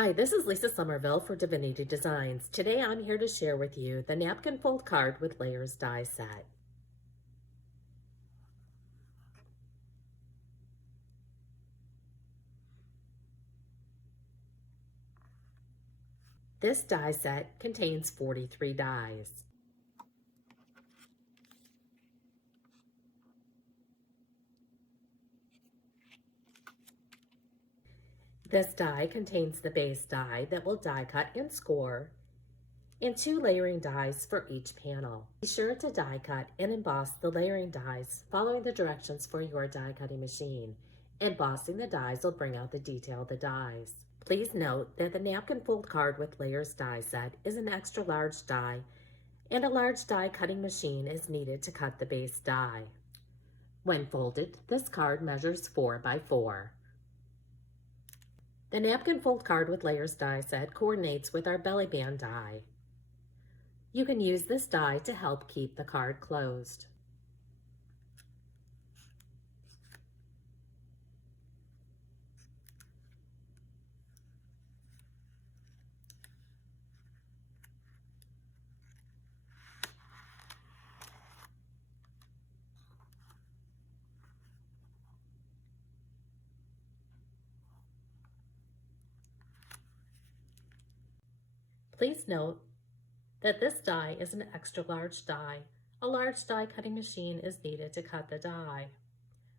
Hi, this is Lisa Somerville for Divinity Designs. Today I'm here to share with you the Napkin Fold Card with Layers die set. This die set contains 43 dies. This die contains the base die that will die cut and score, and 2 layering dies for each panel. Be sure to die cut and emboss the layering dies following the directions for your die cutting machine. Embossing the dies will bring out the detail of the dies. Please note that the Napkin Fold Card with Layers die set is an extra large die, and a large die cutting machine is needed to cut the base die. When folded, this card measures 4 by 4. The Napkin Fold Card with Layers die set coordinates with our belly band die. You can use this die to help keep the card closed. Please note that this die is an extra large die. A large die cutting machine is needed to cut the die.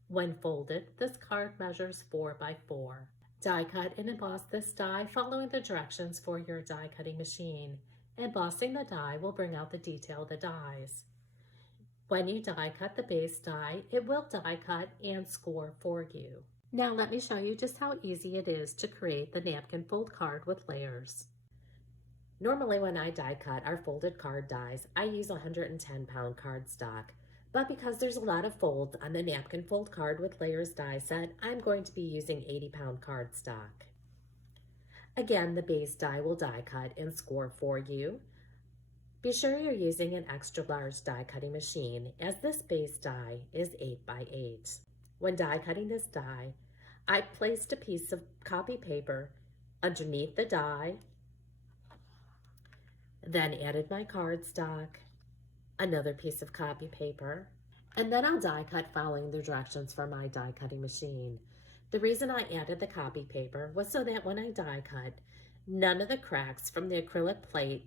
When folded, this card measures 4 by 4. Die cut and emboss this die following the directions for your die cutting machine. Embossing the die will bring out the detail of the dies. When you die cut the base die, it will die cut and score for you. Now let me show you just how easy it is to create the Napkin Fold Card with layers. Normally when I die cut our folded card dies, I use 110-pound cardstock. But because there's a lot of folds on the Napkin Fold Card with Layers die set, I'm going to be using 80-pound cardstock. Again, the base die will die cut and score for you. Be sure you're using an extra large die cutting machine, as this base die is 8 by 8. When die cutting this die, I placed a piece of copy paper underneath the die, then added my cardstock, another piece of copy paper, and then I'll die cut following the directions from my die cutting machine. The reason I added the copy paper was so that when I die cut, none of the cracks from the acrylic plate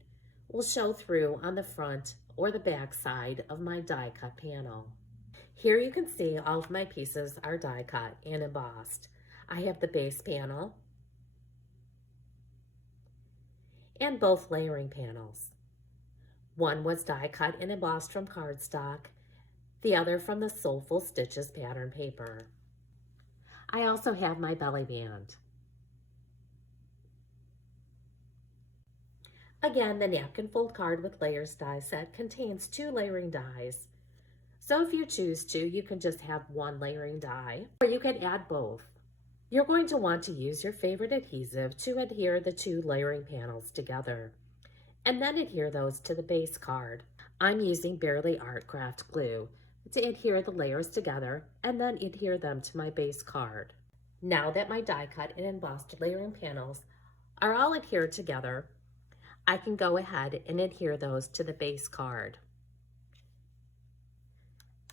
will show through on the front or the back side of my die cut panel. Here you can see all of my pieces are die cut and embossed. I have the base panel and both layering panels. One was die cut and embossed from cardstock, the other from the Soulful Stitches pattern paper. I also have my belly band. Again, the Napkin Fold Card with Layers die set contains 2 layering dies. So if you choose to, you can just have 1 layering die, or you can add both. You're going to want to use your favorite adhesive to adhere the 2 layering panels together, and then adhere those to the base card. I'm using Barely Art Craft glue to adhere the layers together and then adhere them to my base card. Now that my die cut and embossed layering panels are all adhered together, I can go ahead and adhere those to the base card.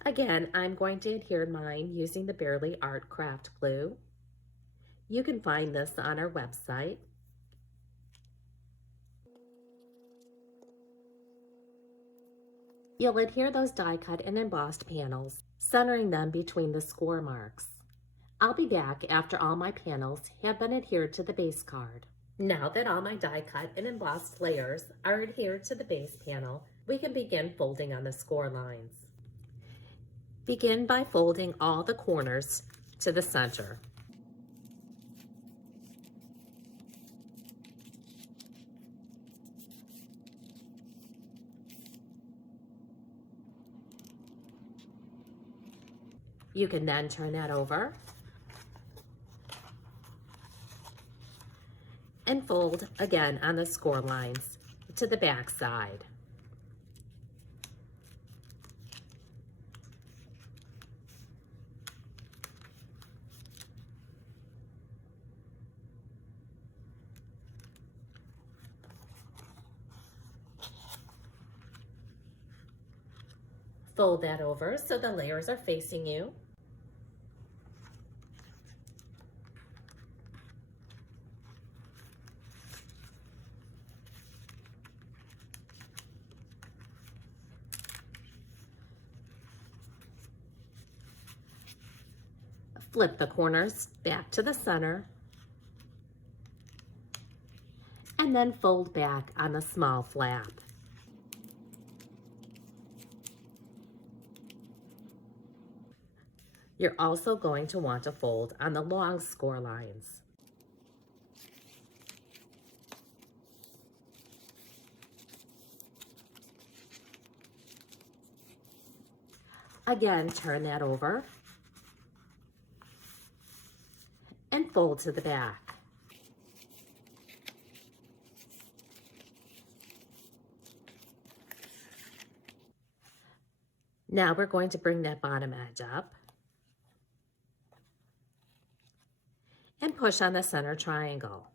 Again, I'm going to adhere mine using the Barely Art Craft glue. You can find this on our website. You'll adhere those die cut and embossed panels, centering them between the score marks. I'll be back after all my panels have been adhered to the base card. Now that all my die cut and embossed layers are adhered to the base panel, we can begin folding on the score lines. Begin by folding all the corners to the center. You can then turn that over and fold again on the score lines to the back side. Fold that over so the layers are facing you. Flip the corners back to the center and then fold back on the small flap. You're also going to want to fold on the long score lines. Again, turn that over and fold to the back. Now we're going to bring that bottom edge up and push on the center triangle.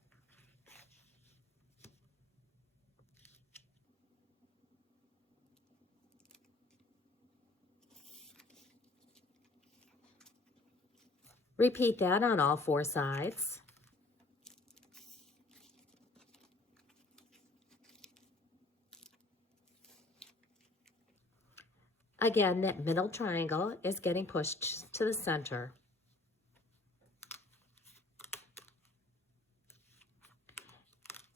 Repeat that on all 4 sides. Again, that middle triangle is getting pushed to the center.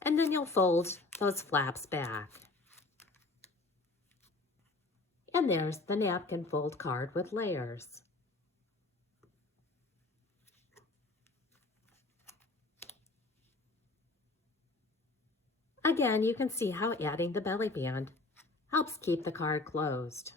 And then you'll fold those flaps back. And there's the napkin fold card with layers. Again, you can see how adding the belly band helps keep the card closed.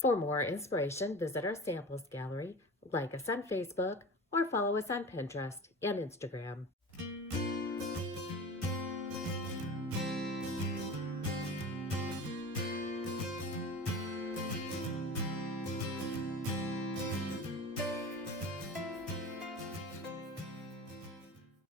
For more inspiration, visit our samples gallery, like us on Facebook, or follow us on Pinterest and Instagram.